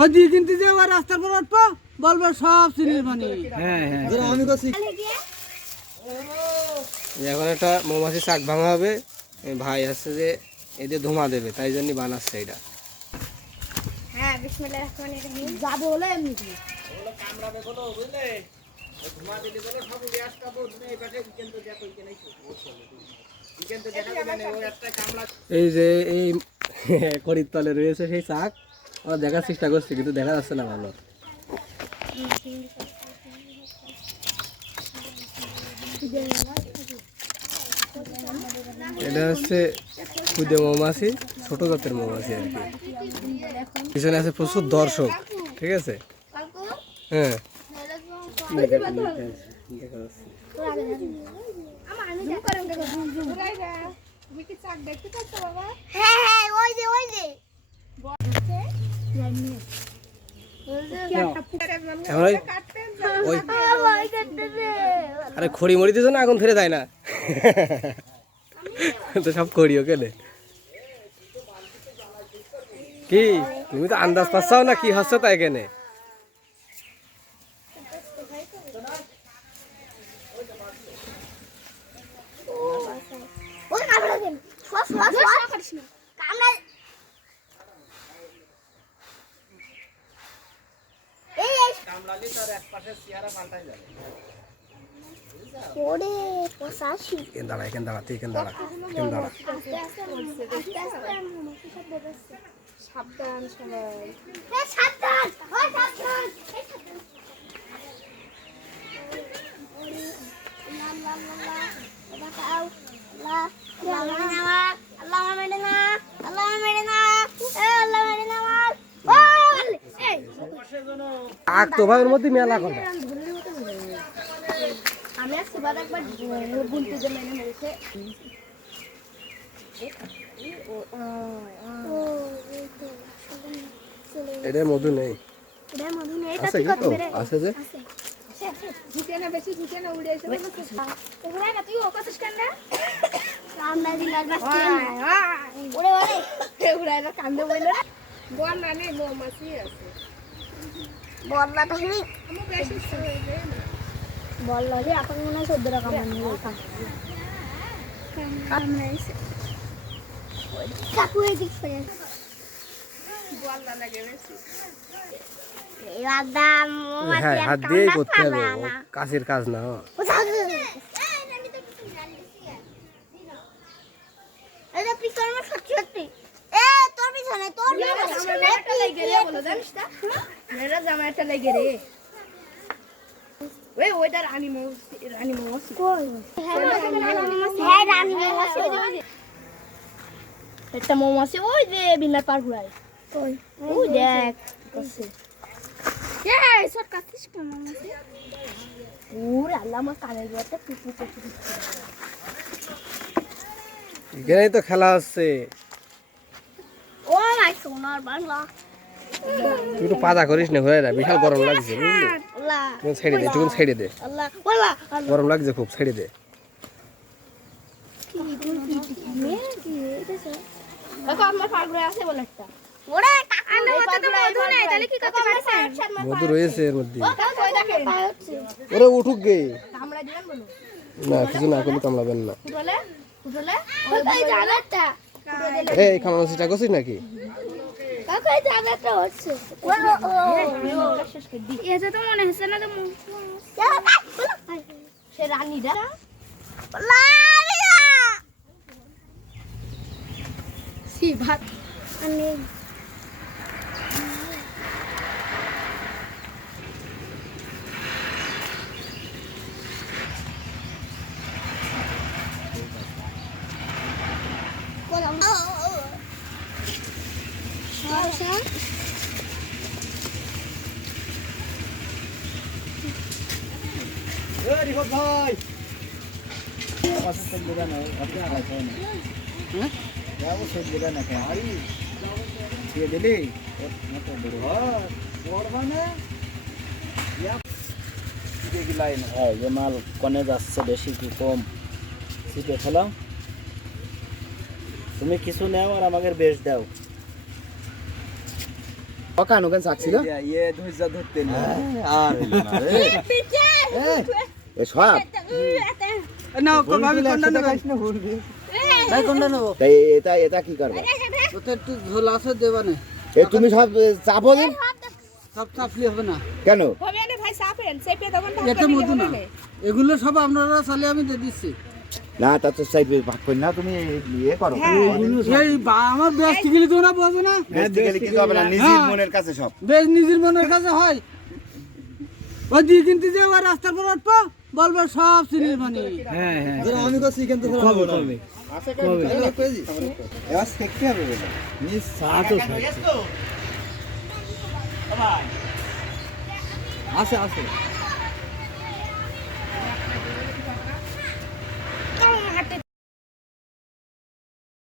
ওই দুই কিনতে যে ওই রাস্তার পর উঠবো বলবো সব চিনির পানি। হ্যাঁ হ্যাঁ আমি করছি। এখন একটা মৌমাছি চাক ভাঙা হবে। ভাই আছে যে এদের ধোঁয়া দেবে, তাই জন্য বানাচ্ছে এটা। হ্যাঁ বিসমিল্লাহির রহমানির রহিম। যাবে হলো এমনি কি ওগুলো কামড়াবে বলো, বুঝলে? ধোঁয়া দিলে বলো সব গ্যাস কাপড় তুমি এই পাশে কিন্তু দেখো এখানে কিন্তু দেখা যাবে ওই একটা কামড়া। এই যে এই কড়ির তলে রয়েছে সেই চাক, আমরা দেখার চেষ্টা করছি কিন্তু দেখা যাচ্ছে না ভালো। এটা হচ্ছে খুদে মৌমাছি, ছোট জাতের মৌমাছি আর কি। পিছনে আছে প্রচুর দর্শক, ঠিক আছে? হ্যাঁ আরে খড়ি মরি দিত না, আগুন ধরে যায় না তো সব খড়িও কেলে কি? তুমি তো আন্দাজ পাচ্ছাও না কি হচ্ছে তাই কেনে। সাবধান সবাই। আগ তো ভাগের মধ্যে মেলা কথা। আমি সুবাদ একবার বুনতে যে মেনে মেরেছে। এটা মধু নেই, এটা মধু নেই, এটা আছে কি কি? করবে রে? আছে যে ঝুঁকে না বেশি ঝুঁকে না উড়ে এসে ওরা না তুই ও কথাস কেন না আমরা দিলার বাস্তি ওরে ওরে ওরা এরা কান্দে বইলো বল না নে মৌমাছি আছে বললা তো হই আমি বেশি হয়ে যায় না বললা রে আপন মনে হয় 14 টাকা মান নিয়ে কামড়ে এসে কাকু এই দিক করে বললা লাগে বেশি। হ্যাঁ হাত দিয়েই করতে হবে, কাছের কাজ না। একটা মৌমাছি ওই যে বিনার পার ঘুরায় ওই দেখ এখানেই তো খেলা হচ্ছে। তুই একটু পাতা করিস না, হয়ে না, বিশাল গরম লাগছে বুঝলি? তুমি ছেড়ে দে, একটু ছেড়ে দে, গরম লাগছে খুব, ছেড়ে দে। মধু রয়েছে এর মধ্যে। ওরে উঠুক গে না, কিছু না করলে কামড়াবেন না। এই খামানো চেষ্টা করছিস নাকি? রানীরা ভাত আমি ভাই মাল কনে যাচ্ছে বেশি কি কম ছিটে ফেলাম। তুমি কিছু নেও আর আমাকে বেশ দাও। কানো কেন চাচ্ছিল ইয়ে ধৈর্য ধরতে না আর হইলো না রে এ সব না ভাবি কোনটা নেবে ভাই কোনটা নেবো তাই এটা কি করবে ওতে একটু ঝোল আছে দেবা না এ তুমি সব চাপো দিন সব চাপলি হবে না কেন এটা মধু না এগুলো সব আপনারা চালে আমি দিয়ে দিচ্ছি না তা তো চাইবে ভাগ করি না তুমি ইয়ে করো এই আমার ব্যস্ত গেলে তো না বোঝো না বেসিক্যালি কি হবে না নিজের মনের কাছে সব বেশ নিজের মনের কাছে হয় ওই দিয়ে কিনতে যে ওই রাস্তার পর উঠবো বলবে সব চিনির পানি আমি কইছি কিন্তু হবে না আছে কবে কইছি এবার দেখতে হবে বলে নি সাতো আছে আছে